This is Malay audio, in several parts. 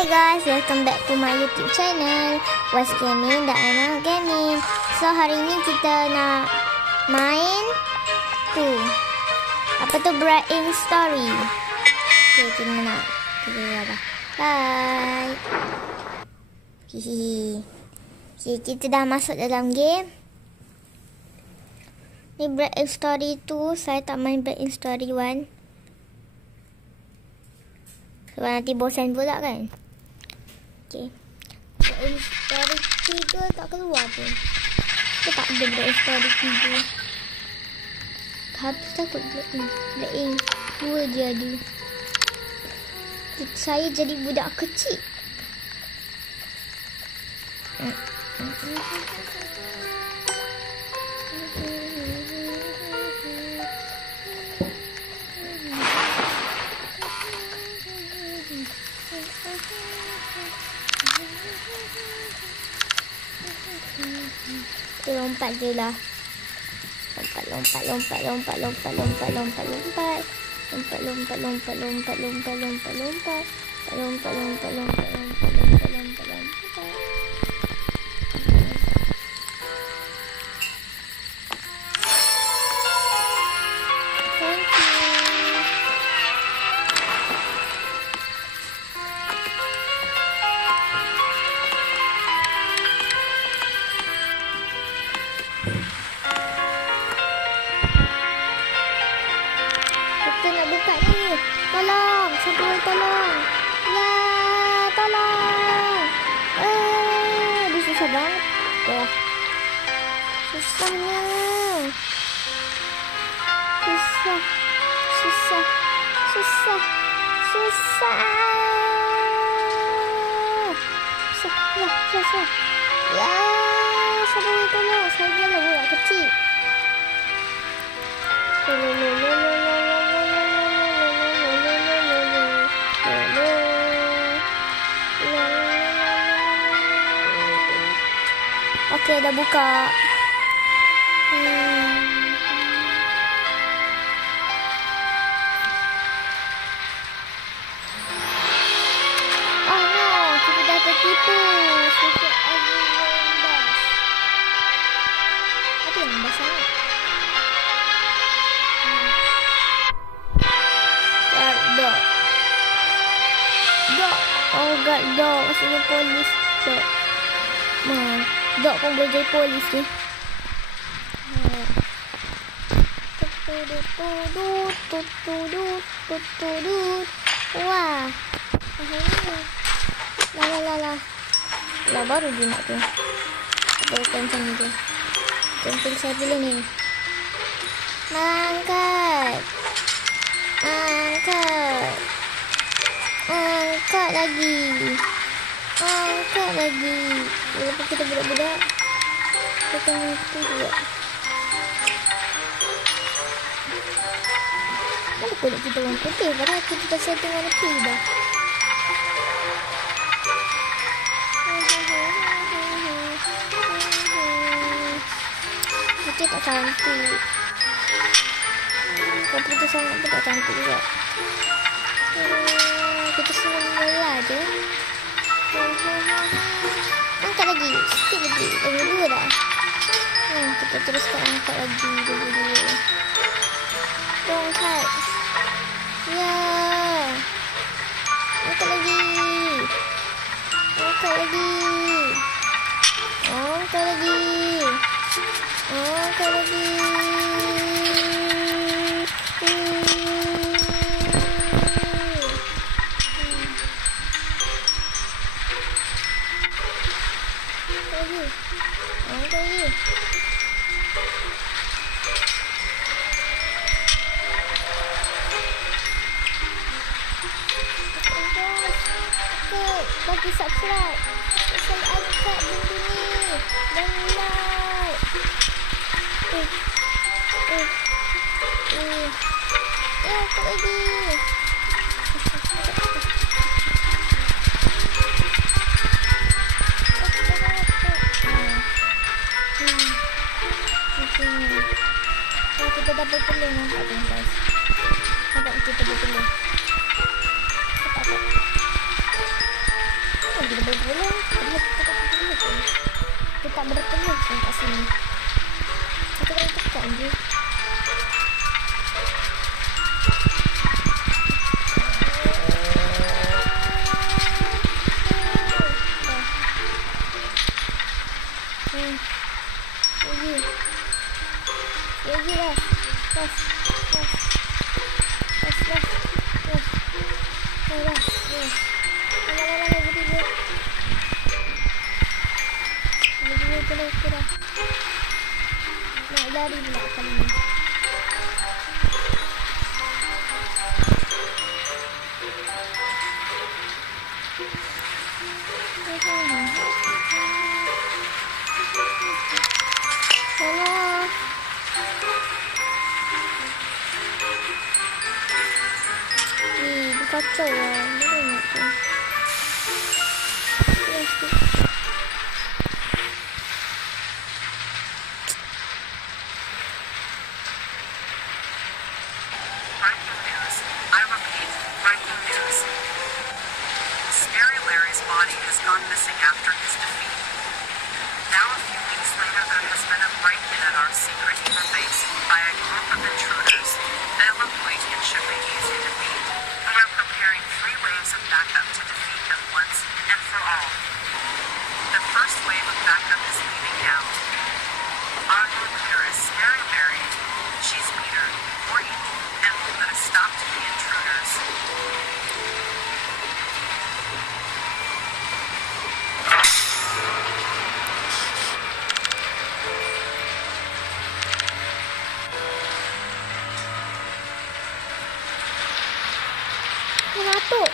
Hi guys, welcome back to my YouTube channel Was Gaming dan Ana Gaming. So hari ni kita nak main apa tu Brain Story. Okay, kita nak bye. Hihihi. Okay, kita dah masuk dalam game. Ni Brain Story 2. Saya tak main Brain Story 1 sebab nanti bosan pula kan. Okay. Brain Story 3 tak keluar pun. Kita tak ada Brain Story 3. Habis takut Brain 2 jadi. Saya jadi budak kecil. Kita lompat je lah. Kita nak buka ni. Tolong, siapa boleh tolong? Ya, tolong. Dia susah banget. Susahnya. Susah. Ya, siapa boleh tolong? Saya lah budak kecil. Okey, dah buka. Oh no, kita dah tertipu. Secret everyone does. Apa yang dah sangat? Guard dog. Oh, guard dog. Maksudnya polis dog. Dog pun boleh jadi polis ni. Wah. Lah baru dia nak tu. Bukan macam ni tu. Contoh saya pilih ni. Angkat lagi. Walaupun kita budak-budak, kita kena itu juga. Kenapa kulit kita warna putih? Padahal kita dah setting warna pink dah. Kita tak cantik. Kalau putih sangat pun tak cantik juga. Kita senang mula je. Angkat lagi. Sikit lagi. Lagi dua dah. Kita teruskan angkat lagi. Dua. Angkat. Ya. Angkat lagi. Bagi subscribe. Saya angkat benda ni. Dan like. Angkat lagi. Kita dah berpeluh nampak tu guys. Nampak kita berpeluh. ada pula. Kita tak bertemu kat sini. Kita kena tekan je. Lagi lah. Pas. Nak lari pula kali ni. Kacau lah. Mana nak tu? Jatuh.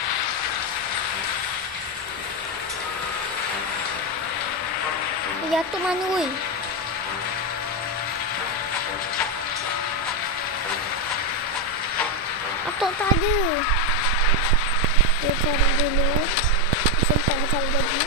Jatuh mana weh? Atok tak ada. Kita cari dulu. Sempat cari lagi.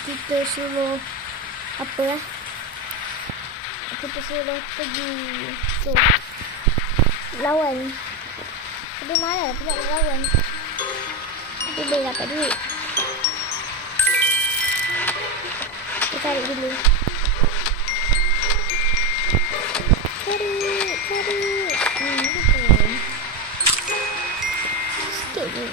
Kita suruh apa lah? Kita suruh pergi so lawan. Tapi mana pula lawan? Dia boleh dapat duit. Kita cari dulu. Cari. Sikit je.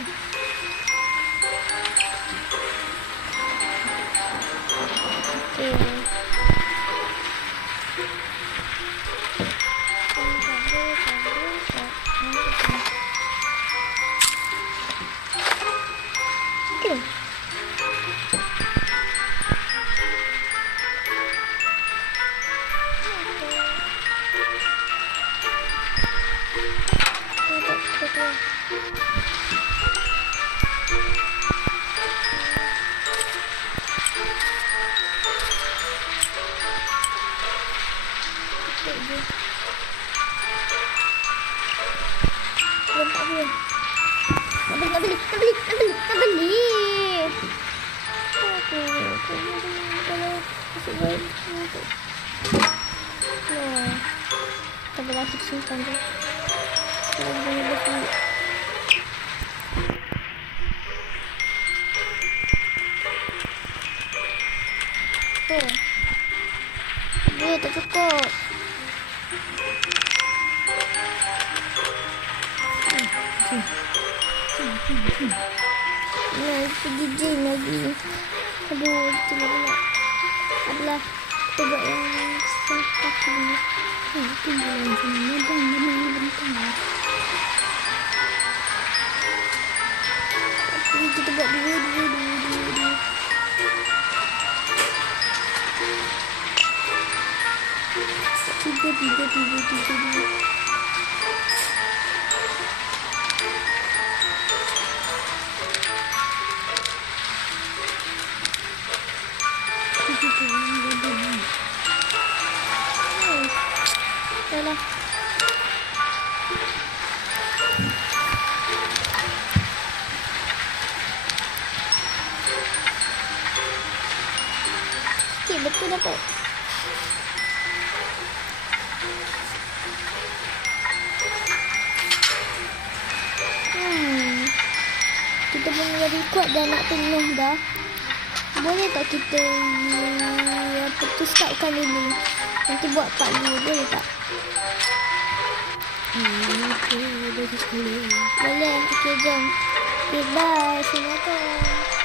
Nak beli. Kalau masuk baik. Kita berlatih simpan tu. Kita boleh beli. Tak cukup. Pergi gym lagi. Aduh, itulah pula. Adalah kita buat yang sepak dulu. Itu bulan sini dan benar-benar. Tapi kita buat dua. Tiga. Yalah. Okey, betul dapat. Kita punya record dah nak penuh dah. Boleh tak kita stopkan dulu? Nanti buat part 2, boleh tak? Boleh. Okey, jom. Okay, bye. Assalamualaikum.